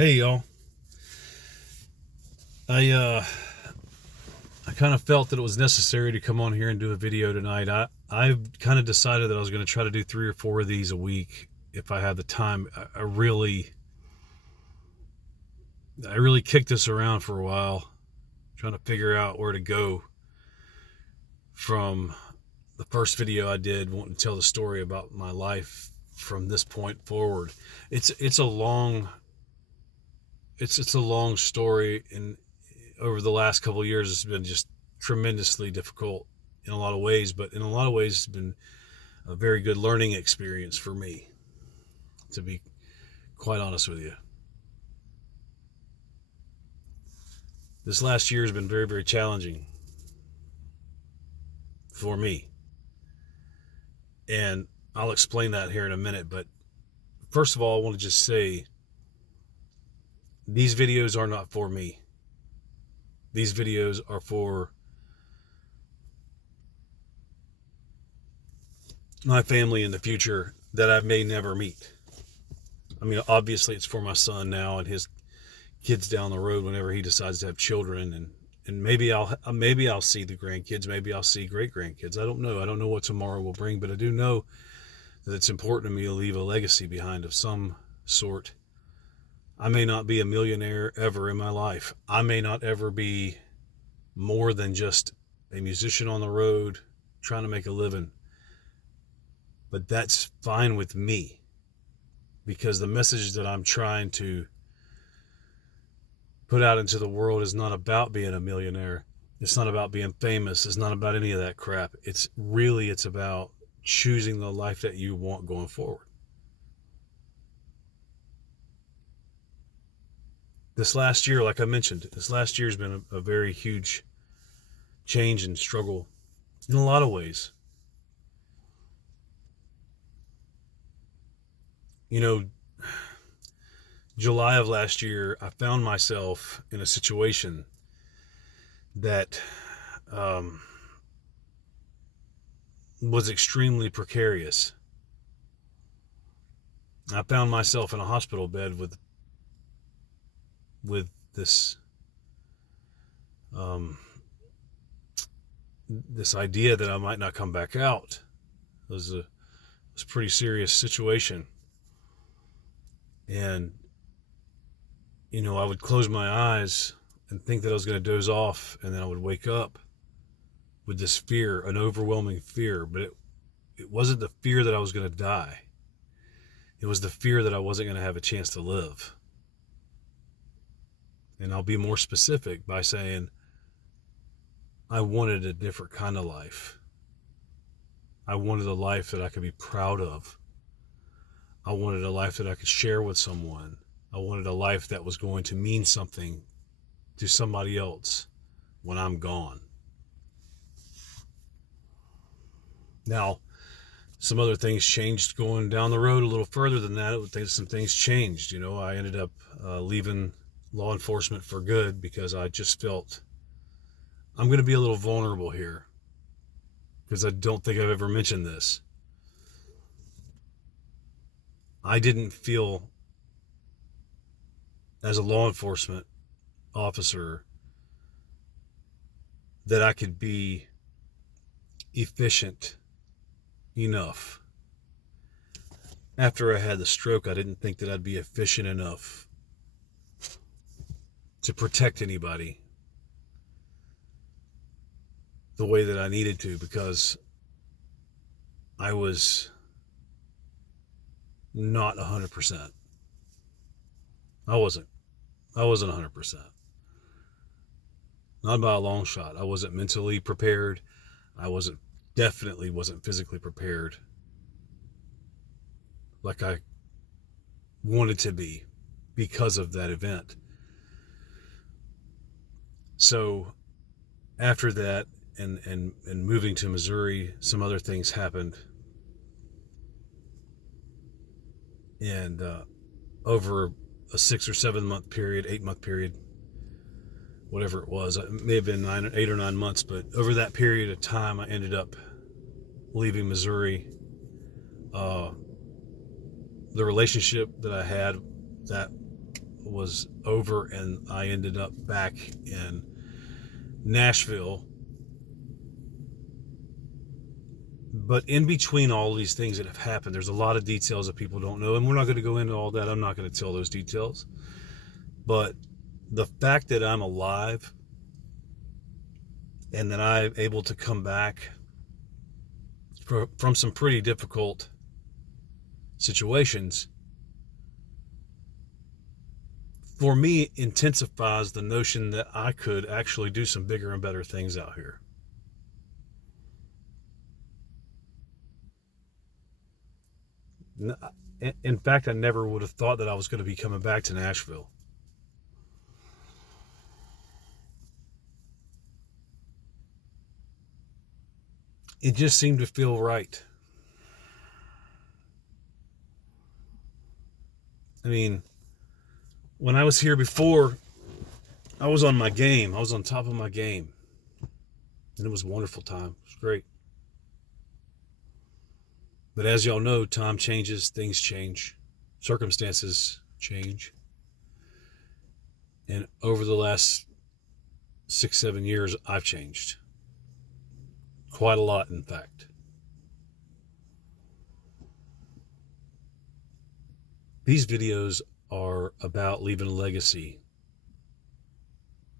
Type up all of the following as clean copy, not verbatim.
Hey y'all. I I kind of felt that it was necessary to come on here and do a video tonight. I've kind of decided that I was going to try to do 3 or 4 of these a week if I had the time. I really kicked this around for a while, trying to figure out where to go from the first video I did, wanting to tell the story about my life from this point forward. It's a long it's a long story, and over the last couple of years it's been just tremendously difficult in a lot of ways, but in a lot of ways it's been a very good learning experience for me, to be quite honest with you. This last year has been very, very challenging for me, and I'll explain that here in a minute. But first of all, I want to just say these videos are not for me. These videos are for my family in the future that I may never meet. I mean, obviously it's for my son now and his kids down the road whenever he decides to have children, and maybe I'll see the grandkids, maybe I'll see great grandkids. I don't know what tomorrow will bring, but I do know that it's important to me to leave a legacy behind of some sort. I may not be a millionaire ever in my life. I may not ever be more than just a musician on the road trying to make a living. But that's fine with me, because the message that I'm trying to put out into the world is not about being a millionaire. It's not about being famous. It's not about any of that crap. It's about choosing the life that you want going forward. This last year, like I mentioned, this last year has been a very huge change and struggle in a lot of ways. You know, July of last year, I found myself in a situation that was extremely precarious. I found myself in a hospital bed with this this idea that I might not come back out. It was a pretty serious situation. And, I would close my eyes and think that I was going to doze off, and then I would wake up with this fear, an overwhelming fear. But it wasn't the fear that I was going to die. It was the fear that I wasn't going to have a chance to live. And I'll be more specific by saying I wanted a different kind of life. I wanted a life that I could be proud of. I wanted a life that I could share with someone. I wanted a life that was going to mean something to somebody else when I'm gone. Now, some other things changed going down the road a little further than that. Some things changed. I ended up leaving law enforcement for good, because I just felt I'm going to be a little vulnerable here, because I don't think I've ever mentioned this. I didn't feel as a law enforcement officer that I could be efficient enough. After I had the stroke, I didn't think that I'd be efficient enough to protect anybody the way that I needed to, because I was not 100%. I wasn't 100%. Not by a long shot. I wasn't mentally prepared. I definitely wasn't physically prepared like I wanted to be because of that event. So after that, and moving to Missouri, some other things happened. And over a 6 or 7 month period, 8-month period, whatever it was, it may have been 8 or 9 months, but over that period of time, I ended up leaving Missouri. The relationship that I had, that was over and I ended up back in Nashville. But in between all these things that have happened, there's a lot of details that people don't know, and we're not going to go into all that. I'm not going to tell those details. But the fact that I'm alive and that I'm able to come back from some pretty difficult situations, for me, intensifies the notion that I could actually do some bigger and better things out here. In fact, I never would have thought that I was going to be coming back to Nashville. It just seemed to feel right. I mean, when I was here before, I was on my game. I was on top of my game. And it was a wonderful time. It was great. But as y'all know, time changes, things change, circumstances change. And over the last 6-7 years, I've changed. Quite a lot, in fact. These videos are about leaving a legacy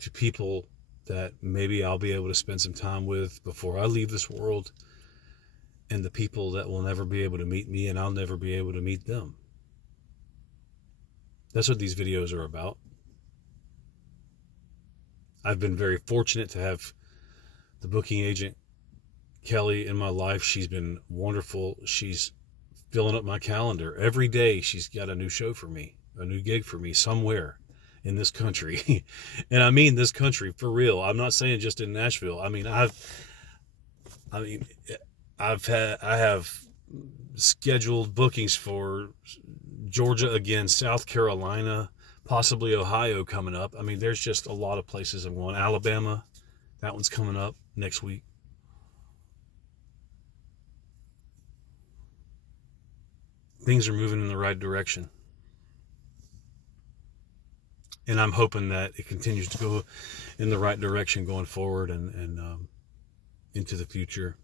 to people that maybe I'll be able to spend some time with before I leave this world, and the people that will never be able to meet me and I'll never be able to meet them. That's what these videos are about. I've been very fortunate to have the booking agent, Kelly, in my life. She's been wonderful. She's filling up my calendar. Every day she's got a new show for me, a new gig for me somewhere in this country. And I mean this country for real. I'm not saying just in Nashville. I have scheduled bookings for Georgia again, South Carolina, possibly Ohio coming up. I mean, there's just a lot of places I'm going. Alabama, that one's coming up next week. Things are moving in the right direction. And I'm hoping that it continues to go in the right direction going forward and into the future.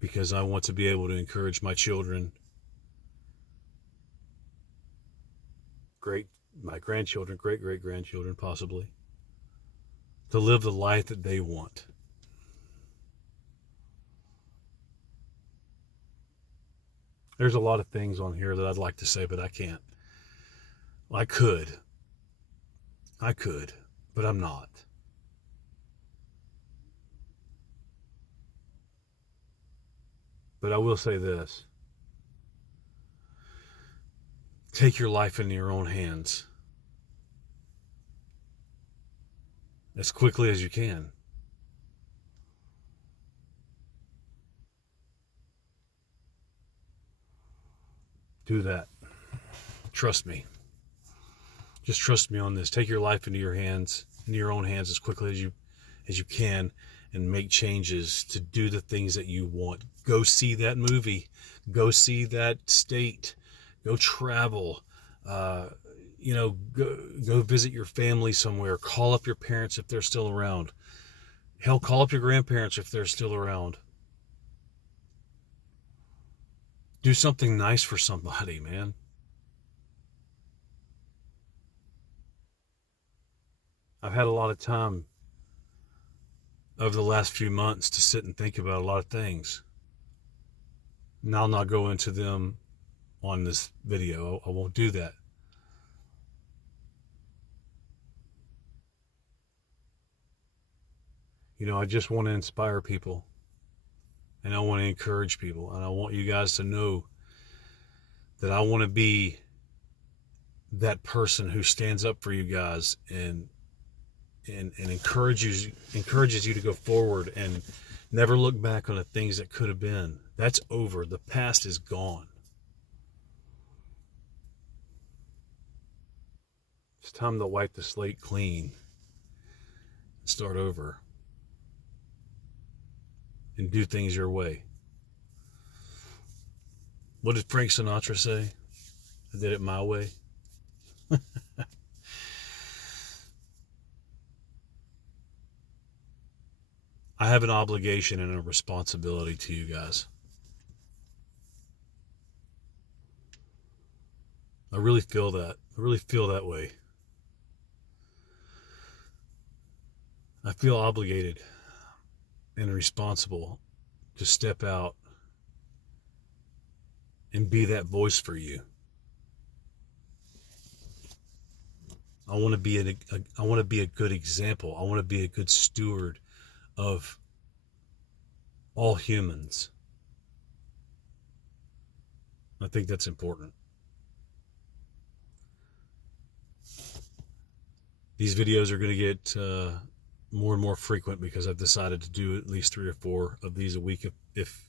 Because I want to be able to encourage my children, my grandchildren, great-great-grandchildren possibly, to live the life that they want. There's a lot of things on here that I'd like to say, but I can't. I could, but I'm not. But I will say this. Take your life into your own hands as quickly as you can. Do that. Trust me. Just trust me on this. Take your life into your own hands as quickly as you can, and make changes to do the things that you want. Go see that movie. Go see that state. Go travel. Go visit your family somewhere. Call up your parents if they're still around. Hell, call up your grandparents if they're still around. Do something nice for somebody, man. I've had a lot of time over the last few months to sit and think about a lot of things. And I'll not go into them on this video. I won't do that. I just want to inspire people. And I want to encourage people. And I want you guys to know that I want to be that person who stands up for you guys and encourages you to go forward and never look back on the things that could have been. That's over. The past is gone. It's time to wipe the slate clean and start over and do things your way. What did Frank Sinatra say? I did it my way. I have an obligation and a responsibility to you guys. I really feel that. I really feel that way. I feel obligated and responsible to step out and be that voice for you. I want to be I want to be a good example. I want to be a good steward of all humans. I think that's important. These videos are going to get more and more frequent because I've decided to do at least 3 or 4 of these a week if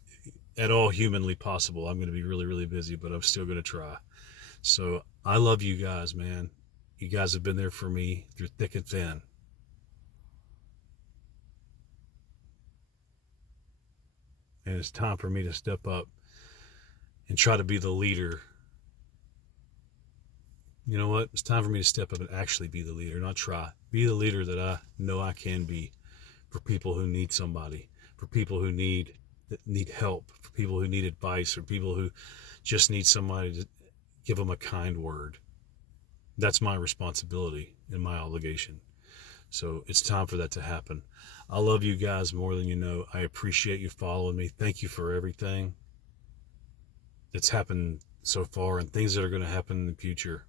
at all humanly possible. I'm going to be really, really busy, but I'm still going to try. So I love you guys, man. You guys have been there for me through thick and thin. And it's time for me to step up and try to be the leader. You know what? It's time for me to step up and actually be the leader, not try. Be the leader that I know I can be for people who need somebody, for people who need help, for people who need advice, or people who just need somebody to give them a kind word. That's my responsibility and my obligation. So it's time for that to happen. I love you guys more than you know. I appreciate you following me. Thank you for everything that's happened so far and things that are going to happen in the future.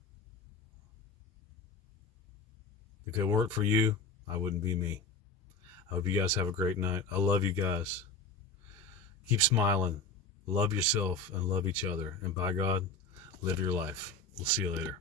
If it weren't for you, I wouldn't be me. I hope you guys have a great night. I love you guys. Keep smiling. Love yourself and love each other. And by God, live your life. We'll see you later.